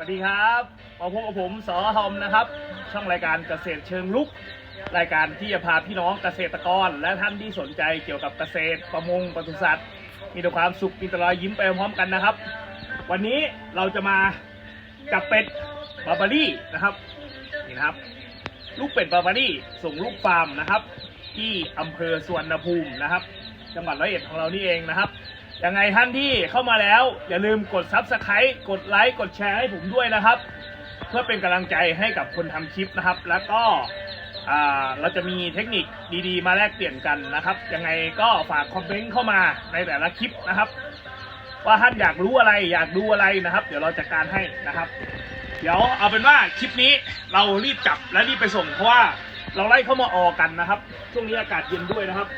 สวัสดีครับมาพบกับผมสอทอมนะครับ ช่องรายการเกษตรเชิงลุก รายการที่จะพาพี่น้องเกษตรกร และท่านที่สนใจเกี่ยวกับเกษตรประมงปศุสัตว์ มีแต่ความสุขมีแต่รอยยิ้มไปพร้อมกันนะครับ วันนี้เราจะมาจับเป็ดบาบารี่นะครับนี่นะครับ ลูกเป็ดบาบารี่ส่งลูกฟาร์มนะครับ ที่อำเภอสวนภูมินะครับ จังหวัดร้อยเอ็ดของเรานี่เองนะครับ ยังไงท่านที่เข้ามาแล้ว อย่าลืมกดซับสไครต์กดไลค์กดแชร์ให้ผมด้วยนะครับ เพื่อเป็นกำลังใจให้กับคนทำคลิปนะครับ แล้วก็เราจะมีเทคนิคดีๆ มาแลกเปลี่ยนกันนะครับ ยังไงก็ฝากคอมเมนต์เข้ามาในแต่ละคลิปนะครับ ว่าท่านอยากรู้อะไรอยากดูอะไรนะครับ เดี๋ยวเราจัดการให้นะครับ เดี๋ยวเอาเป็นว่าคลิปนี้เรารีบจับและรีบไปส่งเพราะว่าเราไล่เข้ามาออกันนะครับ ช่วงนี้อากาศเย็นด้วยนะครับ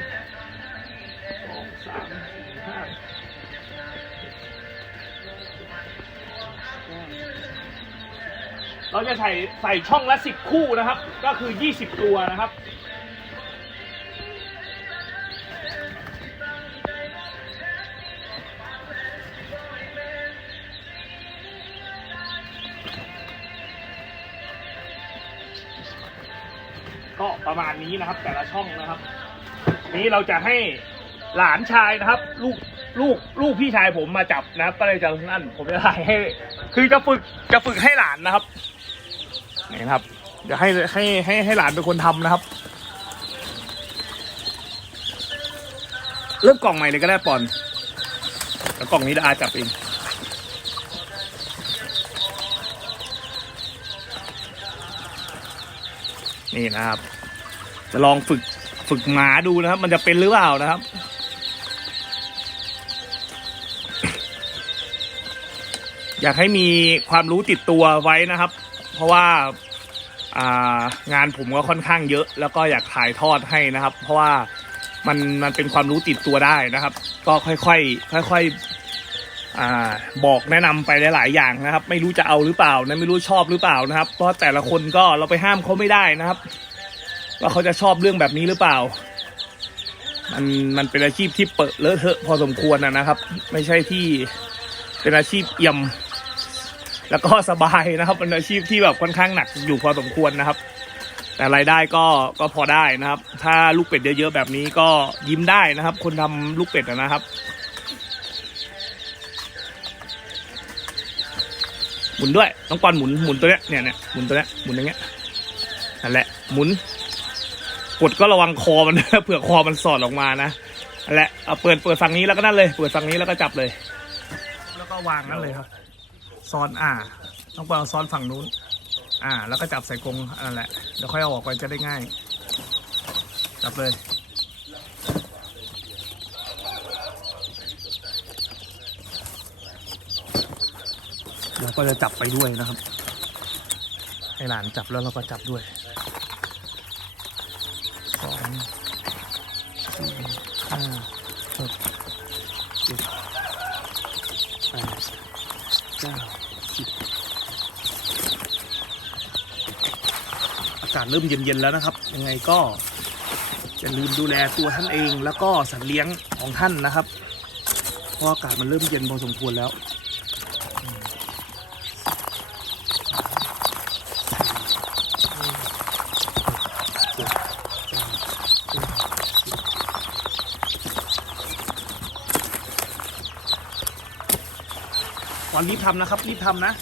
เราจะใส่ใส่ช่องละสิบคู่นะครับ ก็คือยี่สิบตัวนะครับก็ประมาณนี้นะครับ แต่ละช่องนะครับ นี้เราจะให้หลานชายนะครับ ลูกลูกลูกพี่ชายผมมาจับนะครับ ก็เลยจะนั่นผมจะถ่ายให้ คือจะฝึกจะฝึกให้หลานนะครับ นี่นะครับเดี๋ยวให้ให้ให้ให้หลานเป็นคนทำนะครับ เริ่มกล่องใหม่เลยก็ได้ปอนแล้วกล่องนี้ดาจับเองนี่นะครับ จะลองฝึกฝึกหมาดูนะครับ มันจะเป็นหรือเปล่านะครับอยากให้มีความรู้ติดตัวไว้นะครับ เพราะว่าางานผมก็ค่อนข้างเยอะ แล้วก็อยากถ่ายทอดให้นะครับ เพราะว่ามันมันเป็นความรู้ติดตัวได้นะครับ ก็ค่อยๆค่อยๆอ่าบอกแนะนำไปหลายๆอย่างนะครับ ไม่รู้จะเอาหรือเปล่านะไม่รู้ชอบหรือเปล่านะครับ เพราะแต่ละคนก็เราไปห้ามเขาไม่ได้นะครับ ว่าเขาจะชอบเรื่องแบบนี้หรือเปล่า มันมันเป็นอาชีพที่เปิดเลอะเทอะพอสมควรนะนะครับ ไม่ใช่ที่เป็นอาชีพเอี่ยม แล้วก็สบายนะครับเป็นอาชีพที่แบบค่อนข้างหนักอยู่พอสมควรนะครับ แต่รายได้ก็ก็พอได้นะครับ ถ้าลูกเป็ดเยอะๆแบบนี้ก็ยิ้มได้นะครับ คนทำลูกเป็ดนะครับหมุนด้วยต้องปอนหมุนหมุนตัวเนี้ยเนี่ยเนี่ยหมุนตัวเนี้ยหมุนอย่างเงี้ยนั่นแหละหมุน กดก็ระวังคอมันเผื่อคอมันสอดออกมานะนั่นแหละเอาเปิดเปิดฝั่งนี้แล้วก็นั่นเลย เปิดฝั่งนี้แล้วก็จับเลย แล้วก็วางนั่นเลยครับ ซ้อนอ่า ต้องปอนซ้อนฝั่งนู้น อ่า แล้วก็จับใส่กรงอันนั่นแหละเดี๋ยวค่อยเอาออกไปจะได้ง่าย จับเลยแล้วก็จะจับไปด้วยนะครับ ให้หลานจับแล้วเราก็จับด้วย สองสี่ห้าหกเจ็ดแปดเก้าสิบอากาศ เริ่มเย็นๆแล้วนะครับ ยังไงก็อย่าลืมดูแลตัวท่านเองแล้วก็สัตว์เลี้ยงของท่านนะครับ เพราะอากาศมันเริ่มเย็นพอสมควรแล้วก่อนรีบทำนะครับรีบทำนะ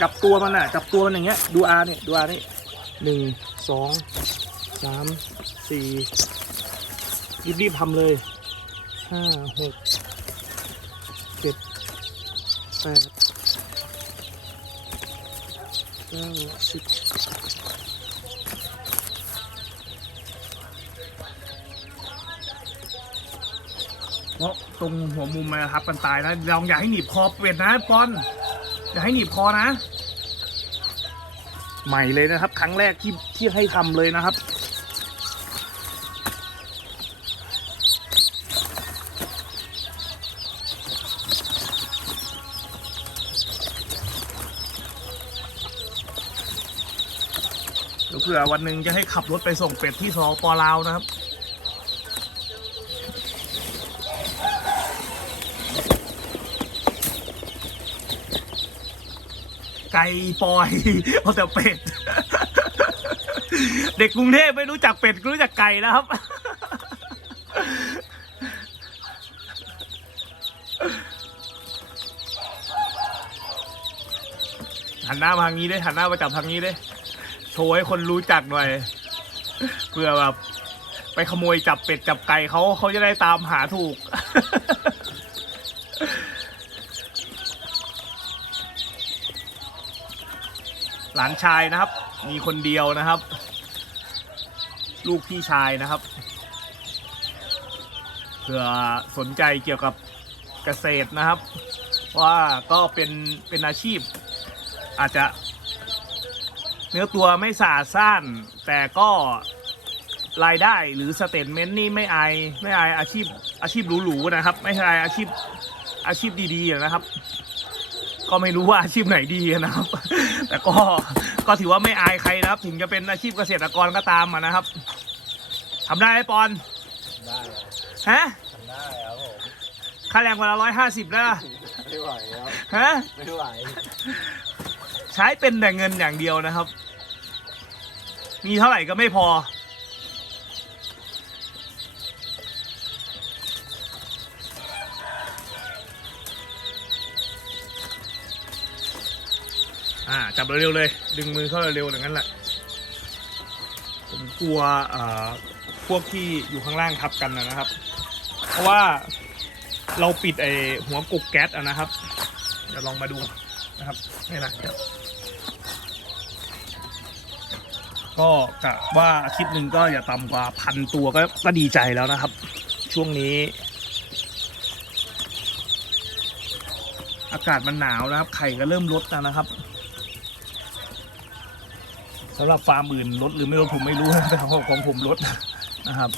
จับตัวมันน่ะ จับตัวมันอย่างเงี้ย ดูอาเนี่ยดูอานี่หนึ่งสองสามสี่รีบรีบทำเลยห้าหกเจ็ดแปดเก้าสิบเพราะตรงหัวมุมนะครับมันตายนะลองอย่าให้หนีบคอเป็ดนะปอน อย่าให้หนีบคอนะ ใหม่เลยนะครับ ครั้งแรกที่ที่ให้ทำเลยนะครับเดี๋ยวเผื่อวันหนึ่งจะให้ขับรถไปส่งเป็ดที่สปลาวนะครับ ไก่ปล่อยเอาแต่เป็ด เด็กกรุงเทพไม่รู้จักเป็ดรู้จักไก่นะครับ หันหน้ามาทางนี้ด้วยหันหน้ามาจับทางนี้ด้วยโชว์ให้คนรู้จักหน่อยเพื่อแบบไปขโมยจับเป็ดจับไก่เขาเขาจะได้ตามหาถูก หลานชายนะครับ มีคนเดียวนะครับ ลูกพี่ชายนะครับเผื่อสนใจเกี่ยวกับเกษตรนะครับ ว่าก็เป็นเป็นอาชีพ อาจจะ เนื้อตัวไม่สะอาดซ่านแต่ก็รายได้หรือสเตทเมนต์นี่ไม่อายไม่อายอาชีพอาชีพหรูๆนะครับ ไม่ใช่อาชีพอาชีพดีๆนะครับ ก็ไม่รู้ว่าอาชีพไหนดีนะครับ แต่ก็ก็ถือว่าไม่อายใครนะครับ ถึงจะเป็นอาชีพเกษตรกรก็ตามอะนะครับทำได้ไหมปอนได้ครับฮะทำได้ครับผมค่าแรงวันละร้อยห้าสิบนะไม่ไหวครับฮะไม่ไหวใช้เป็นแต่เงินอย่างเดียวนะครับ มีเท่าไหร่ก็ไม่พอ อ่าจับเร็วๆเลย ดึงมือเข้าเร็วๆอย่างนั้นแหละ ผมกลัวเอ่อพวกที่อยู่ข้างล่างทับกันนะครับ เพราะว่าเราปิดไอหัวกุกแก๊สอะนะครับ เดี๋ยวลองมาดูนะครับนี่นะก็กะว่าอาทิตย์หนึ่งก็อย่าต่ำกว่าพันตัวก็ก็ดีใจแล้วนะครับ ช่วงนี้ อากาศมันหนาวนะครับ ไข่ก็เริ่มลดแล้วนะครับ สำหรับฟาร์มอื่นลดหรือไม่ลดผมไม่รู้นะแต่ของของผมลดนะครับ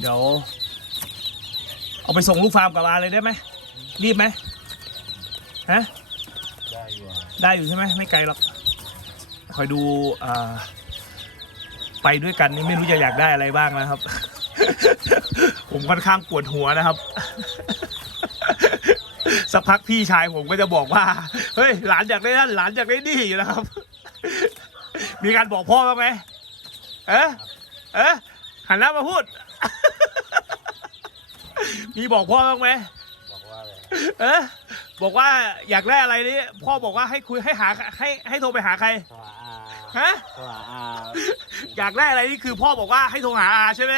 เดี๋ยว เอาไปส่งลูกฟาร์มกับมาเลยได้ไหมรีบไหมฮะได้อยู่ได้อยู่ใช่ไหมไม่ไกลหรอกคอยดูอ่าไปด้วยกันนี่ไม่รู้จะอยากได้อะไรบ้างนะครับ ผมค่อนข้างปวดหัวนะครับ สักพักพี่ชายผมก็จะบอกว่า เฮ้ย หลานอยากได้นั่นหลานอยากได้นี่นะครับ มีการบอกพ่อบ้างไหมเอ๊ะเอ๊ะหันหน้ามาพูด มีบอกพ่อบ้างไหมบอกว่าอะไรเอ๊ะบอกว่าอยากได้อะไรนี่พ่อบอกว่าให้คุยให้หาให้ให้โทรไปหาใครโทรหาอาฮะโทรหาอาอยากได้อะไรนี่คือพ่อบอกว่าให้โทรหาอาใช่ไหม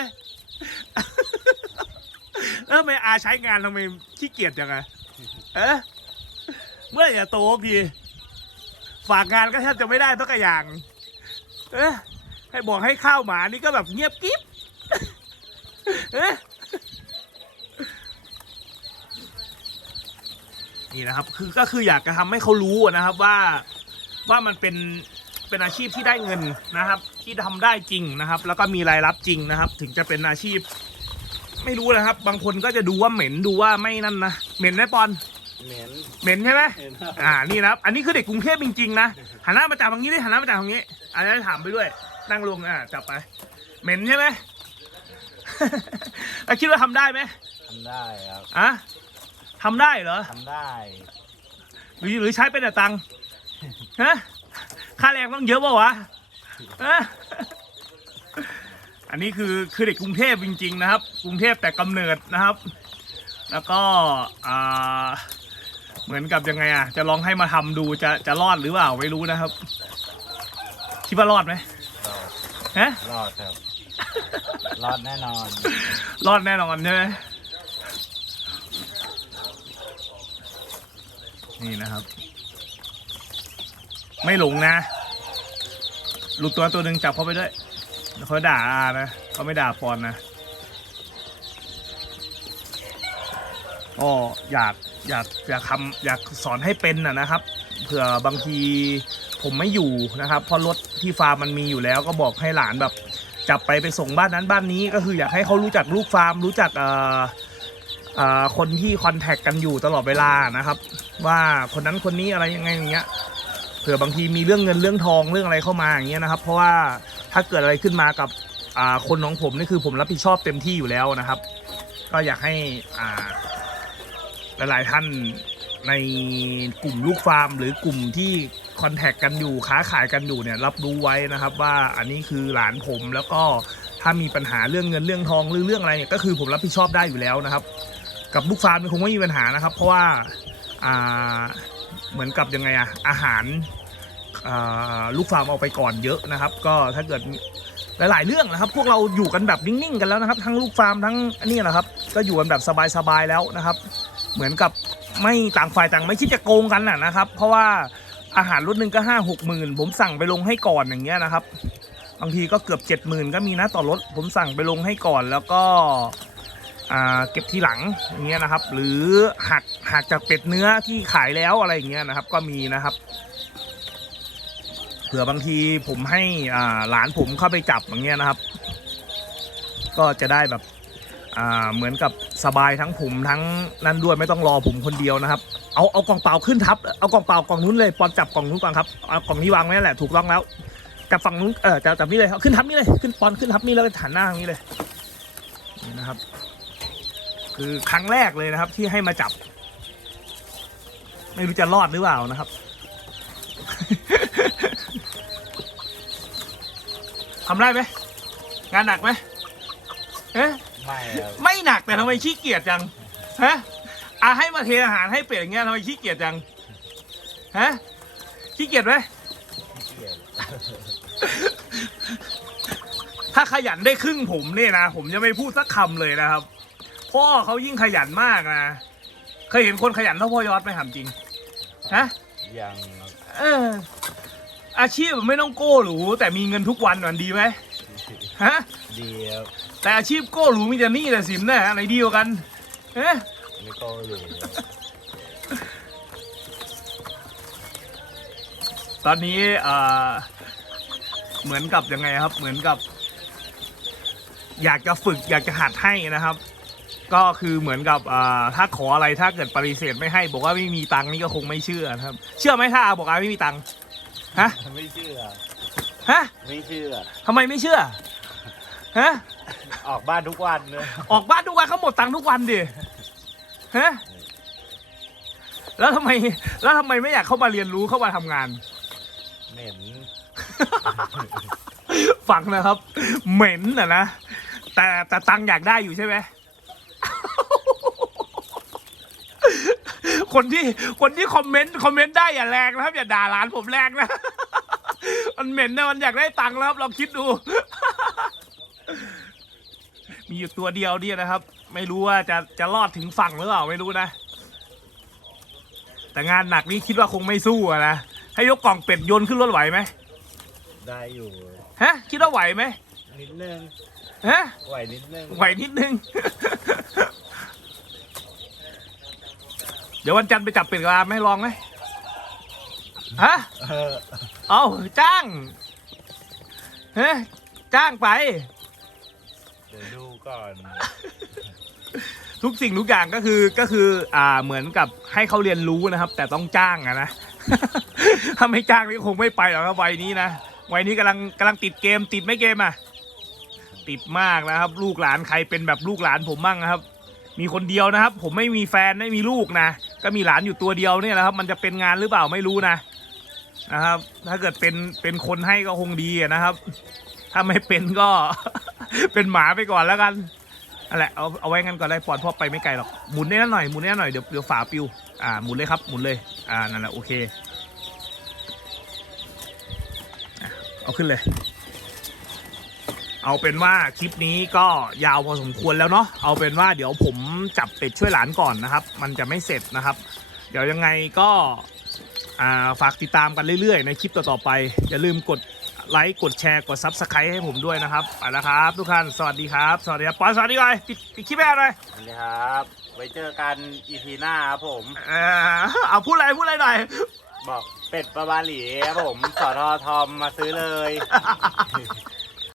แล้วทำไมอาใช้งานทำไมขี้เกียจจังไงเอ๊ะเมื่อไหร่จะโตสักทีฝากงานก็แทบจะไม่ได้สักอย่าง เอ๊ะให้บอกให้ข้าวหมานี่ก็แบบเงียบกิ๊บเอ๊ะนี่นะครับ คือก็คืออยากจะทำให้เขารู้อะนะครับว่าว่ามันเป็นเป็นอาชีพที่ได้เงินนะครับ ที่ทำได้จริงนะครับ แล้วก็มีรายรับจริงนะครับ ถึงจะเป็นอาชีพ ไม่รู้นะครับ บางคนก็จะดูว่าเหม็นดูว่าไม่นั่นนะเหม็นไหมปอนเหม็นเหม็นใช่ไหมเหม็นอ่านี่นะครับ อันนี้คือเด็กกรุงเทพจริงๆนะหันหน้ามาจับทางนี้ดิหันหน้ามาจับทางนี้ อันนี้ถามไปด้วย นั่งลงอ่าจับไป เหม็นใช่ไหม แล้วคิดว่าทำได้ไหมทำได้ครับอะทำได้เหรอ ทำได้ หรือหรือใช้เป็นแต่ตังค์ฮะค่าแรงต้องเยอะเปล่าวะฮะอันนี้คือคือเด็กกรุงเทพจริง ๆ นะครับ กรุงเทพแต่กำเนิดนะครับ แล้วก็อ่าเหมือนกับยังไงอะ จะลองให้มาทำดูจะจะรอดหรือเปล่าไม่รู้นะครับ คิดว่ารอดไหมรอดฮะรอดครับรอดแน่นอน รอดแน่นอนใช่ไหมนี่นะครับ ไม่หลงนะ หลุดตัวตัวหนึ่งจับเขาไปด้วยเดี๋ยวเขาด่าอานะเขาไม่ด่าปอนนะก็อยากอยากอยากทำอยากสอนให้เป็นนะนะครับ เผื่อบางที ผมไม่อยู่นะครับเพราะรถที่ฟาร์มมันมีอยู่แล้วก็บอกให้หลานแบบ จับไปไปส่งบ้านนั้นบ้านนี้ก็คืออยากให้เขารู้จักลูกฟาร์ม รู้จักเอ่อคนที่คอนแทคกันอยู่ตลอดเวลานะครับ ว่าคนนั้นคนนี้อะไรยังไงอย่างเงี้ยเผื่อบางทีมีเรื่องเงินเรื่องทองเรื่องอะไรเข้ามาอย่างเงี้ยนะครับ เพราะว่าถ้าเกิดอะไรขึ้นมากับคนของผมนี่คือผมรับผิดชอบเต็มที่อยู่แล้วนะครับ ก็อยากให้หลาย ๆ ท่านในกลุ่มลูกฟาร์ม หรือกลุ่มที่ อนแทคกันอยู่ค้าขายกันอยู่เนี่ยรับรู้ไว้นะครับว่าอันนี้คือหลานผมแล้วก็ถ้ามีปัญหาเรื่องเงินเรื่องทองหรือเรื่องอะไรเนี่ยก็คือผมรับผิดชอบได้อยู่แล้วนะครับ กับลูกฟาร์มมันคงไม่มีปัญหานะครับ เพราะว่าอ่าเหมือนกับยังไงอะอาหารลูกฟาร์มเอาไปก่อนเยอะนะครับ ก็ถ้าเกิดหลายๆเรื่องนะครับ พวกเราอยู่กันแบบนิ่งๆกันแล้วนะครับ ทั้งลูกฟาร์มทั้งนนี้แหละครับ ก็อยู่กันแบบสบายๆแล้วนะครับ เหมือนกับไม่ต่างฝ่ายต่างไม่คิดจะโกงกันนะครับ เพราะว่า อาหารรถหนึ่งก็ห้าหกหมื่นผมสั่งไปลงให้ก่อนอย่างเงี้ยนะครับบางทีก็เกือบเจ็ดหมื่นก็มีนะต่อรถผมสั่งไปลงให้ก่อนแล้วก็เก็บทีหลังอย่างเงี้ยนะครับ หรือหักหักจากเป็ดเนื้อที่ขายแล้วอะไรอย่างเงี้ยนะครับ ก็มีนะครับเผื่อบางทีผมให้หลานผมเข้าไปจับอย่างเงี้ยนะครับ ก็จะได้แบบ เหมือนกับสบายทั้งผมทั้งนั่นด้วยไม่ต้องรอผมคนเดียวนะครับ เอาเอากล่องเปล่าขึ้นทับเอากล่องเปล่ากล่องนู้นเลยปอนจับกล่องนู้นก่อนครับเอากล่องนี้วางไว้นั่แหละถูกต้องแล้วจับฝั่งนู้นเออจับจับนี่เลยขึ้นทับนี่เลยขึ้นปอนขึ้นทับนี่แล้วไปหันหน้าทางนี้เลยนี่นะครับ คือครั้งแรกเลยนะครับที่ให้มาจับ ไม่รู้จะรอดหรือเปล่านะครับทำได้ไหมงานหนักไหมเอ๊ะ ไม่ครับไม่หนักแต่ทำไมขี้เกียจจังฮะอาให้มาเทอาหารให้เป็ดอย่างเงี้ยทำไมขี้เกียจจังฮะขี้เกียจไหมขี้เกียจถ้าขยันได้ครึ่งผมเนี่ยนะผมจะไม่พูดสักคำเลยนะครับ พ่อเขายิ่งขยันมากนะเคยเห็นคนขยันเท่าพ่อยอดไหมถามจริงฮะ ยังครับ เอออาชีพมันไม่ต้องโก้หรูแต่มีเงินทุกวันมันดีไหม ฮะดีครับแต่อาชีพโก้หรูมีแต่หนี้แต่สินนะอะไรดีกว่ากันเอ๊ะไม่โตอยู่ครับตอนนี้เอ่อเหมือนกับยังไงครับ เหมือนกับ อยากจะฝึก อยากจะหัดให้นะครับ ก็คือเหมือนกับอ่าถ้าขออะไรถ้าเกิดปฏิเสธไม่ให้ บอกว่าไม่มีตังค์นี่ก็คงไม่เชื่อนะครับ เชื่อไหมถ้าอาบอกอาไม่มีตังค์ฮะ ไม่เชื่อ ฮะไม่เชื่อ ทำไมไม่เชื่อฮะออกบ้านทุกวันเลยออกบ้านทุกวันเขาหมดตังค์ทุกวันดิฮะแล้วทำไม แล้วทำไมไม่อยากเข้ามาเรียนรู้เข้ามาทำงาน เหม็นฟังนะครับ เหม็นนะนะแต่แต่ตังค์อยากได้อยู่ใช่ไหม คนที่คนที่คอมเมนต์คอมเมนต์ได้อย่าแรงนะครับ อย่าด่าร้านผมแรงนะ มันเหม็นนะมันอยากได้ตังค์แล้วครับลองคิดดู มีอยู่ตัวเดียวเนี่ยนะครับ ไม่รู้ว่าจะจะรอดถึงฝั่งหรือเปล่าไม่รู้นะ แต่งานหนักนี่คิดว่าคงไม่สู้อะนะให้ยกกล่องเป็ดโยนขึ้นรถไหวไหมได้อยู่ ฮะ คิดว่าไหวไหมนิดนึงฮะ ไหวนิดนึงไหวนิดนึง เดี๋ยววันจันทร์ไปจับเป็ดกบอาไหม่ลองไหม ฮะเออเอาจ้างเฮ้จ้างไป เดี๋ยวดูก่อน ทุกสิ่งทุกอย่างก็คือก็คือ อ่าเหมือนกับให้เขาเรียนรู้นะครับ แต่ต้องจ้างอะนะ ถ้าไม่จ้างนี่คงไม่ไปหรอกครับวัยนี้นะวัยนี้กำลังกำลังติดเกม ติดไหม่เกมอะติดมากนะครับ ลูกหลานใครเป็นแบบลูกหลานผมบ้างนะครับ มีคนเดียวนะครับ ผมไม่มีแฟนไม่มีลูกนะ ก็มีหลานอยู่ตัวเดียวเนี่ยแหละครับ มันจะเป็นงานหรือเปล่าไม่รู้นะ นะครับ ถ้าเกิดเป็นเป็นคนให้ก็คงดีนะครับ ถ้าไม่เป็นก็ เป็นหมาไปก่อนแล้วกันนั่นแหละเอาเอาไว้งั้นก่อนได้ปลอดเพราะไปไม่ไกลหรอกหมุนได้หน่อยหมุนได้หน่อยเดี๋ยวเดี๋ยวฝาปิวอ่าหมุนเลยครับหมุนเลยอ่านั่นแหละโอเคเอาขึ้นเลย เอาเป็นว่าคลิปนี้ก็ยาวพอสมควรแล้วเนาะ เอาเป็นว่าเดี๋ยวผมจับเป็ดช่วยหลานก่อนนะครับ มันจะไม่เสร็จนะครับ เดี๋ยวยังไงก็ ฝากติดตามกันเรื่อยๆ ในคลิปต่อๆไป อย่าลืมกดไลค์กดแชร์กดซับสไครต์ให้ผมด้วยนะครับไปแล้วครับ ทุกท่านสวัสดีครับ สวัสดีครับปอนสวัสดีก่อนปิดปิดคลิปแม่เลยสวัสดีครับ ไว้เจอกันอีพีหน้าครับผมเออเอาพูดอะไรพูดอะไรหน่อย บอกเป็ดปลาบาหลีครับผมสอทอทอมมาซื้อเลย